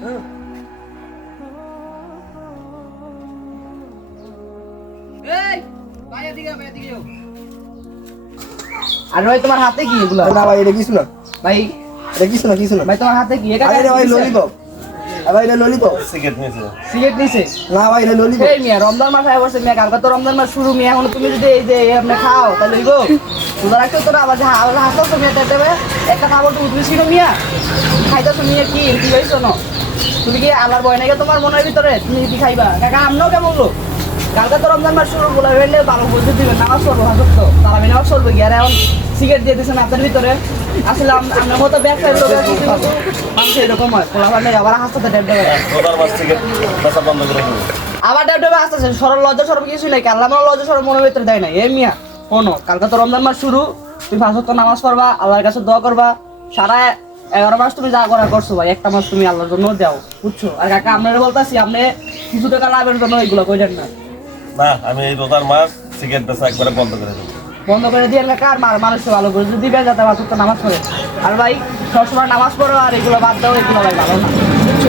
এই ভাই এদিকে আর ভাই তোমার হাতে কি এগুলো? না ভাই এটা কিছু না ভাই এটা কিছু না ভাই তোমার হাতে কি? এটা আরে ভাই ললিপপ ভাই এটা ললিপপ সিগারেট নিয়েছে সিগারেট নিছে? না ভাই এটা ললিপপ এই মিয়া রমজান মাস আয় বসে মিয়া, কালকে তো রমজান মাস শুরু মিয়া, এখন তুমি যদি এই যে আপনি খাও তাহলে হইব? তোমরা রাখছো তোরা আবার হাসো তো মিয়া, দেবে একটা খাবার তো উঠবে ছিল মিয়া, খাইতেছো মিয়া কি কি হয়েছো না? তুমি কি আল্লাহর ভয় নাকি তোমার মনের ভিতরে? তুমি কি খাইবা? কাকা আমরাও কেমন লোক, কালকে তো রমজান মাস শুরু বলে হইলে ভালো বলতে দিবেন, নামাজ পড়বো হাসত তো তারা নামাজ পড়বো কি? আর এখন সিগারেট দিয়ে দিচ্ছেন আপনার ভিতরে। আসলে আপনার মতো ব্যবসায়ী লোক মানুষ এরকম হয়, খোলা পারলে আবার হাসতে দেবে রোজার মাস সিগারেট বেচা বন্ধ করে দেবো। আবার ডেবে আসতেছে সরল লজ্জা সরব কিছু নাই, আল্লাহ আমার লজ্জা সরব মনের ভিতরে দেয় নাই। এ মিয়া শোনো, কালকে তো রমজান মাস শুরু, তুমি 5 ওয়াক্ত নামাজ পড়বা, আল্লাহর কাছে দোয়া করবা, সারা 11 মাস তুমি যা করা করছো ভাই, একটা মাস তুমি আল্লাহর জন্য দাও, বুঝছো? আর কাকা আপনারা বলতাছি আপনি কিছু টাকা লাভের জন্য এগুলো কইলেন না, না আমি এই রোজার মাস সিগারেট বেচা একবারে বন্ধ করে দেবো। বন্ধ করে দিয়ে কাকা। আর মানুষ ভালো করে যদি দিবেন যাতে 5 ওয়াক্ত নামাজ পড়ে। আর ভাই সবসময় নামাজ পড়ো আর এগুলো বাদ দাও, এগুলো ভাই ভালো না, বুঝছো?